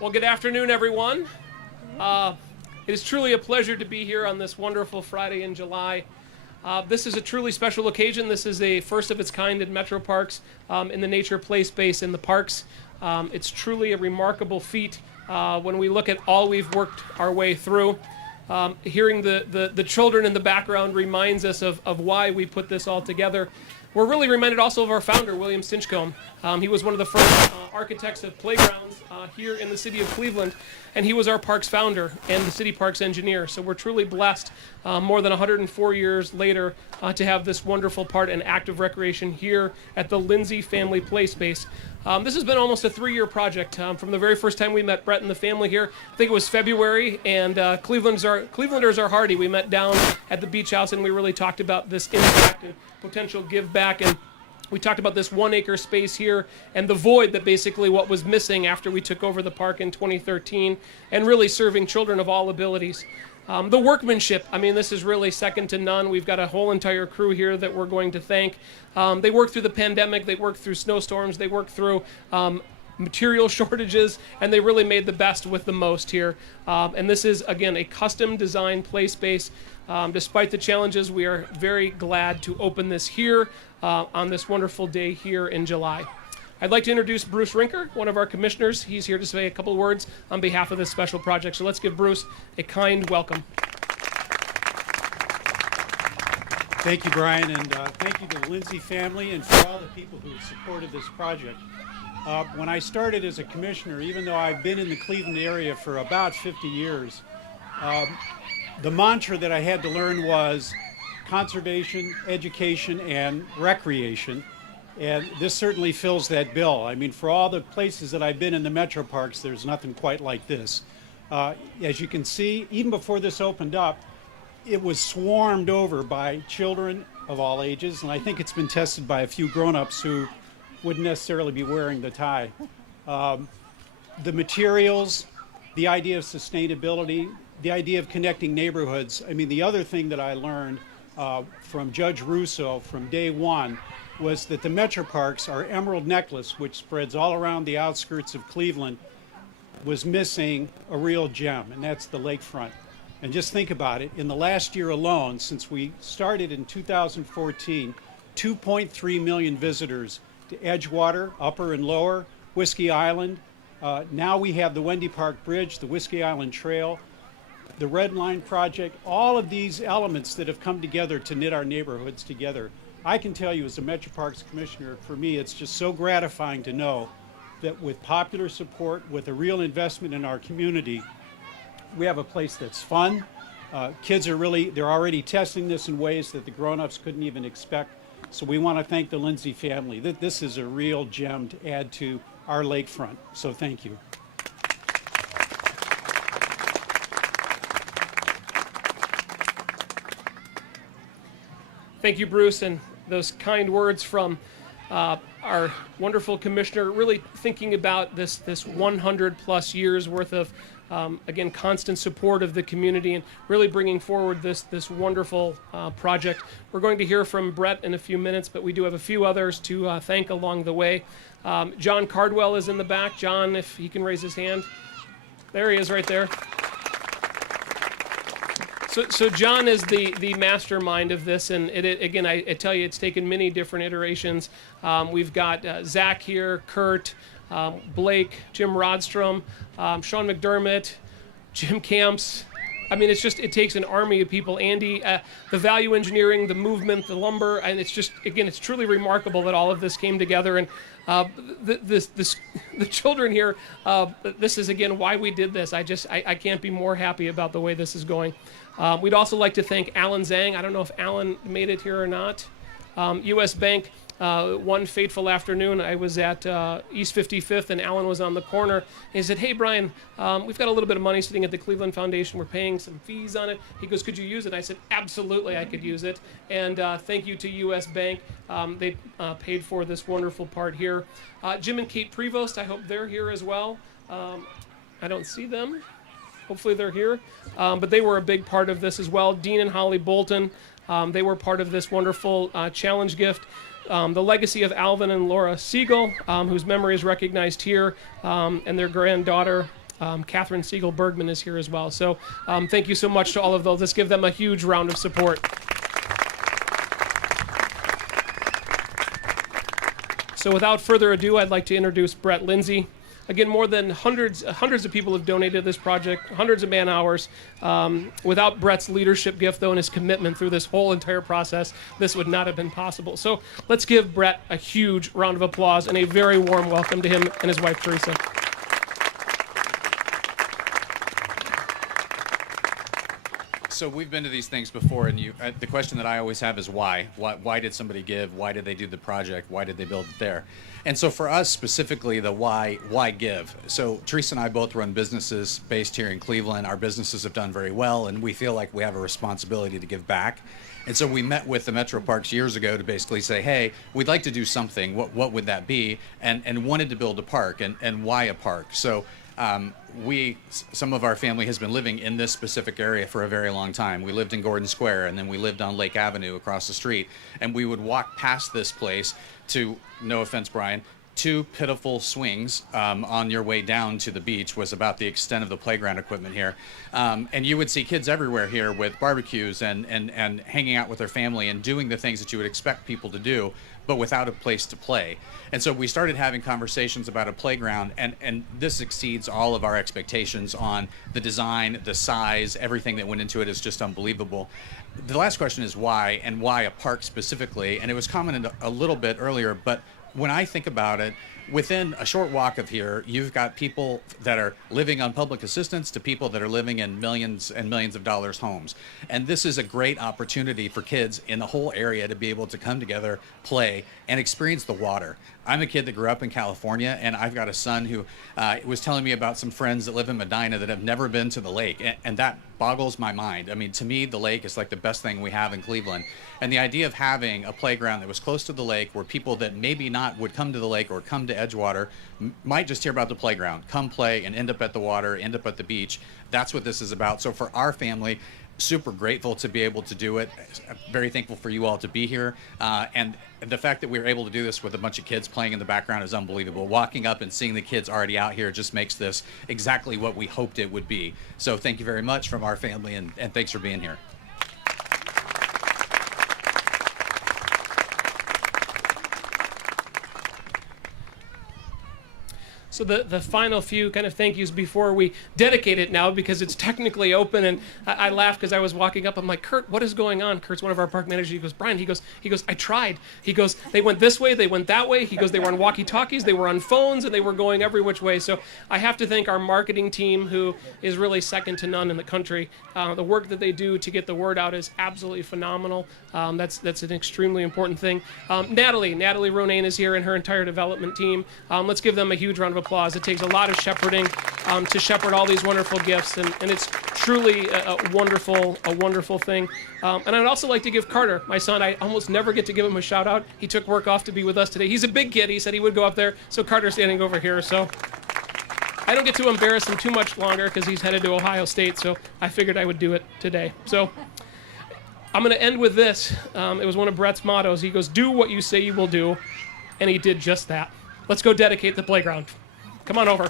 Well, good afternoon, everyone. It is truly a pleasure to be here on this wonderful Friday in July. This is a truly special occasion. This is a first of its kind in Metroparks, in the nature play space in the parks. It's truly a remarkable feat when we look at all we've worked our way through. Hearing the children in the background reminds us of why we put this all together. We're really reminded also of our founder, William Stinchcomb. He was one of the first architects of playgrounds here in the city of Cleveland, and he was our parks founder and the city parks engineer. So we're truly blessed, more than 104 years later, to have this wonderful part and active recreation here at the Lindsey Family Play Space. This has been almost a 3-year project. From the very first time we met Brett and the family here, I think it was February, and Clevelanders are hardy. We met down at the beach house, and we really talked about this impact and potential give back, and we talked about this 1-acre space here and the void that basically what was missing after we took over the park in 2013, and really serving children of all abilities. The workmanship, I mean, this is really second to none. We've got a whole entire crew here that we're going to thank. They worked through the pandemic, they worked through snowstorms, they worked through material shortages, and they really made the best with the most here. And this is, again, a custom designed play space. Despite the challenges, we are very glad to open this here on this wonderful day here in July. I'd like to introduce Bruce Rinker, one of our commissioners. He's here to say a couple of words on behalf of this special project. So let's give Bruce a kind welcome. Thank you, Brian, and thank you to the Lindsey family and for all the people who have supported this project. When I started as a commissioner, even though I've been in the Cleveland area for about 50 years, the mantra that I had to learn was conservation, education, and recreation. And this certainly fills that bill. I mean, for all the places that I've been in the Metroparks, there's nothing quite like this. As you can see, even before this opened up, it was swarmed over by children of all ages, and I think it's been tested by a few grown-ups who wouldn't necessarily be wearing the tie. The materials, the idea of sustainability, the idea of connecting neighborhoods. I mean, the other thing that I learned from Judge Russo from day one was that the Metroparks, our emerald necklace, which spreads all around the outskirts of Cleveland, was missing a real gem, and that's the lakefront. And just think about it, in the last year alone, since we started in 2014, 2.3 million visitors to Edgewater, Upper and Lower, Whiskey Island. Now we have the Wendy Park Bridge, the Whiskey Island Trail, the Red Line Project, all of these elements that have come together to knit our neighborhoods together. I can tell you as a Metroparks Commissioner, for me, it's just so gratifying to know that with popular support, with a real investment in our community, we have a place that's fun. Kids are they're already testing this in ways that the grown-ups couldn't even expect. So we want to thank the Lindsey family. This is a real gem to add to our lakefront. So thank you. Thank you, Bruce, and those kind words from our wonderful commissioner, really thinking about this 100 plus years worth of again, constant support of the community and really bringing forward this wonderful project. We're going to hear from Brett in a few minutes, but we do have a few others to thank along the way. John Cardwell is in the back. John, if he can raise his hand. There he is right there. So John is the mastermind of this, and again, I tell you, it's taken many different iterations. We've got Zach here, Kurt, Blake, Jim Rodstrom, Sean McDermott, Jim Camps. I mean, it takes an army of people. Andy, the value engineering, the movement, the lumber, and it's just, again, it's truly remarkable that all of this came together. And the children here, this is, again, why we did this. I can't be more happy about the way this is going. We'd also like to thank Alan Zhang. I don't know if Alan made it here or not. U.S. Bank. One fateful afternoon, I was at East 55th, and Alan was on the corner. And he said, "Hey, Brian, we've got a little bit of money sitting at the Cleveland Foundation. We're paying some fees on it." He goes, "Could you use it?" I said, "Absolutely, I could use it." And thank you to U.S. Bank. They paid for this wonderful part here. Jim and Kate Prevost, I hope they're here as well. I don't see them. Hopefully they're here. But they were a big part of this as well. Dean and Holly Bolton, they were part of this wonderful challenge gift. The legacy of Alvin and Laura Siegel, whose memory is recognized here, and their granddaughter, Catherine Siegel Bergman is here as well. So thank you so much to all of those. Let's give them a huge round of support. So without further ado, I'd like to introduce Brett Lindsey. Again, more than hundreds of people have donated to this project, hundreds of man hours. Without Brett's leadership gift, though, and his commitment through this whole entire process, this would not have been possible. So let's give Brett a huge round of applause and a very warm welcome to him and his wife, Teresa. So we've been to these things before, and the question that I always have is why? Why did somebody give? Why did they do the project? Why did they build it there? And so for us specifically, the why give? So Teresa and I both run businesses based here in Cleveland. Our businesses have done very well, and we feel like we have a responsibility to give back. And so we met with the Metroparks years ago to basically say, hey, we'd like to do something. What would that be? And wanted to build a park. And why a park? So some of our family has been living in this specific area for a very long time. We lived in Gordon Square, and then we lived on Lake Avenue across the street. And we would walk past this place to, no offense, Brian, 2 pitiful swings on your way down to the beach was about the extent of the playground equipment here. And you would see kids everywhere here with barbecues and hanging out with their family and doing the things that you would expect people to do, but without a place to play. And so we started having conversations about a playground, and this exceeds all of our expectations on the design, the size, everything that went into it is just unbelievable. The last question is why, and why a park specifically, and it was commented a little bit earlier, but when I think about it, within a short walk of here, you've got people that are living on public assistance to people that are living in millions and millions of dollars homes. And this is a great opportunity for kids in the whole area to be able to come together, play, and experience the water. I'm a kid that grew up in California, and I've got a son who was telling me about some friends that live in Medina that have never been to the lake, and that boggles my mind. I mean, to me, the lake is like the best thing we have in Cleveland. And the idea of having a playground that was close to the lake where people that maybe not would come to the lake or come to Edgewater might just hear about the playground, come play and end up at the water, end up at the beach. That's what this is about. So for our family, super grateful to be able to do it. Very thankful for you all to be here. And the fact that we were able to do this with a bunch of kids playing in the background is unbelievable. Walking up and seeing the kids already out here just makes this exactly what we hoped it would be. So thank you very much from our family, and thanks for being here. So the final few kind of thank yous before we dedicate it now, because it's technically open. And I laughed because I was walking up. I'm like, Kurt, what is going on? Kurt's one of our park managers. He goes, Brian, he goes, I tried. He goes, they went this way, they went that way. He goes, they were on walkie-talkies, they were on phones, and they were going every which way. So I have to thank our marketing team, who is really second to none in the country. The work that they do to get the word out is absolutely phenomenal. That's an extremely important thing. Natalie Ronayne is here and her entire development team. Let's give them a huge round of applause. It takes a lot of shepherding to shepherd all these wonderful gifts, and it's truly a wonderful thing. And I'd also like to give Carter, my son. I almost never get to give him a shout out. He took work off to be with us today. He's a big kid. He said he would go up there, so Carter's standing over here. So I don't get to embarrass him too much longer because he's headed to Ohio State, so I figured I would do it today. So I'm going to end with this. It was one of Brett's mottos. He goes, do what you say you will do, and he did just that. Let's go dedicate the playground. Come on over.